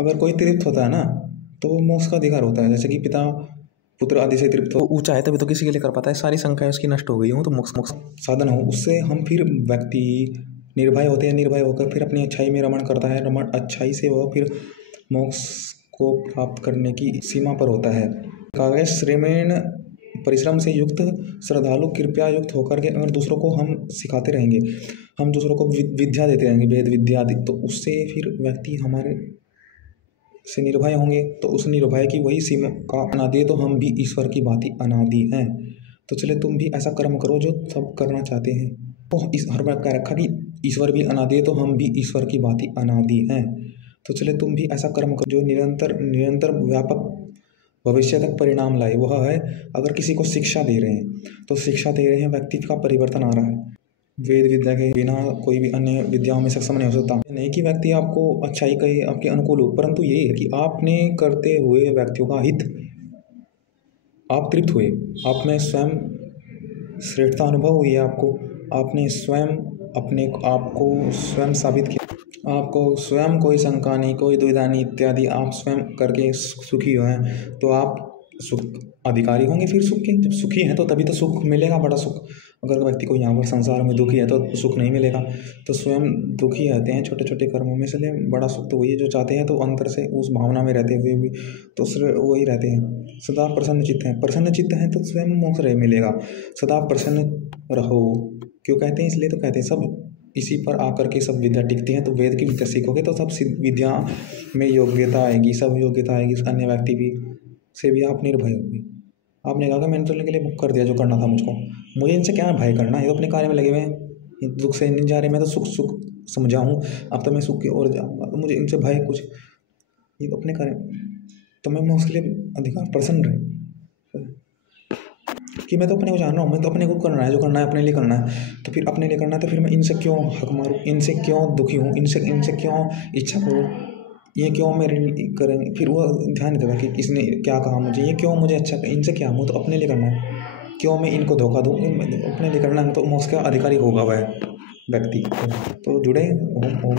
अगर कोई तृप्त होता है ना तो वो मोक्ष का अधिकार होता है। जैसे कि पिता पुत्र आदि से तृप्त हो, ऊंचा है तभी तो किसी के लिए कर पाता है। सारी शंकाएं उसकी नष्ट हो गई हो तो मोक्ष मोक्ष साधन हो, उससे हम फिर व्यक्ति निर्भय होते हैं। निर्भय होकर फिर अपनी अच्छाई में रमण करता है। रमण अच्छाई से वह फिर मोक्ष को प्राप्त करने की सीमा पर होता है। काव्य श्रेमेण परिश्रम से युक्त श्रद्धालु कृपया युक्त होकर के अगर दूसरों को हम सिखाते रहेंगे, हम दूसरों को विद्या देते रहेंगे, वेद विद्या आदि, तो उससे फिर व्यक्ति हमारे से निर्भय होंगे। तो उस निर्भय की वही सीमा का अनादि है, तो हम भी ईश्वर की भांति अनादि हैं। तो चले तुम भी ऐसा कर्म करो जो सब करना चाहते हैं। तो इस हर बार कह रखा कि ईश्वर भी अनादि है, तो हम भी ईश्वर की भांति अनादि हैं। तो चले तुम भी ऐसा कर्म करो जो निरंतर व्यापक भविष्य तक परिणाम लाए। वह है अगर किसी को शिक्षा दे रहे हैं तो शिक्षा दे रहे हैं, व्यक्ति का परिवर्तन आ रहा है। वेद विद्या के बिना कोई भी अन्य विद्याओं में सक्षम नहीं हो सकता। नहीं कि व्यक्ति आपको अच्छाई कहे, आपके अनुकूल हो, परंतु ये है कि आपने करते हुए व्यक्तियों का हित, आप तृप्त हुए, आप में स्वयं श्रेष्ठता अनुभव हुई है आपको, आपने स्वयं अपने आप को स्वयं साबित किया, आपको स्वयं कोई शंका नहीं, कोई दुविधा नहीं इत्यादि, आप स्वयं करके सुखी हो हैं, तो आप सुख अधिकारी होंगे फिर सुख के। जब सुखी हैं तो तभी तो सुख मिलेगा, बड़ा सुख। अगर व्यक्ति को यहाँ पर संसार में दुखी है तो सुख नहीं मिलेगा। तो स्वयं दुखी रहते हैं छोटे छोटे कर्मों में, इसलिए बड़ा सुख तो वही है जो चाहते हैं। तो अंतर से उस भावना में रहते हुए भी तो वही रहते हैं, सदा प्रसन्न चित्त हैं। प्रसन्न चित्त हैं तो स्वयं मोक्ष मिलेगा। सदा प्रसन्न रहो क्यों कहते हैं, इसलिए तो कहते हैं सब इसी पर आकर के सब विद्या टिकती है। तो वेद की विद्या सीखोगे तो सब विद्या में योग्यता आएगी, सब योग्यता आएगी, अन्य व्यक्ति भी से भी आप निर्भय होगी। आपने कहा कि मैंने तो इनके लिए बुक कर दिया जो करना था मुझको, मुझे इनसे क्या भय करना है, ये तो अपने कार्य में लगे हुए हैं, दुख से नहीं जा रहे, मैं तो सुख सुख समझा हूँ, अब तो मैं सुख की ओर जाऊँगा, तो मुझे इनसे भय कुछ, ये तो अपने कार्य। तो मैं उसके लिए अधिकार प्रसन्न रहे कि मैं तो अपने को जान रहा हूँ, मैं तो अपने को करना है, जो करना है अपने लिए करना है। तो फिर अपने लिए करना है तो फिर मैं इनसे क्यों हक मारूँ, इनसे क्यों दुखी हूँ, इनसे क्यों इच्छा करूँ, ये क्यों मेरे लिए करेंगे। फिर वो ध्यान देता कि इसने क्या कहा मुझे, ये क्यों मुझे अच्छा, इनसे क्या, मुझे तो अपने लिए करना है, क्यों मैं इनको धोखा दूँ, अपने लिए करना है। तो मोक्ष का अधिकारी होगा वह व्यक्ति। तो जुड़े। ओम ओम।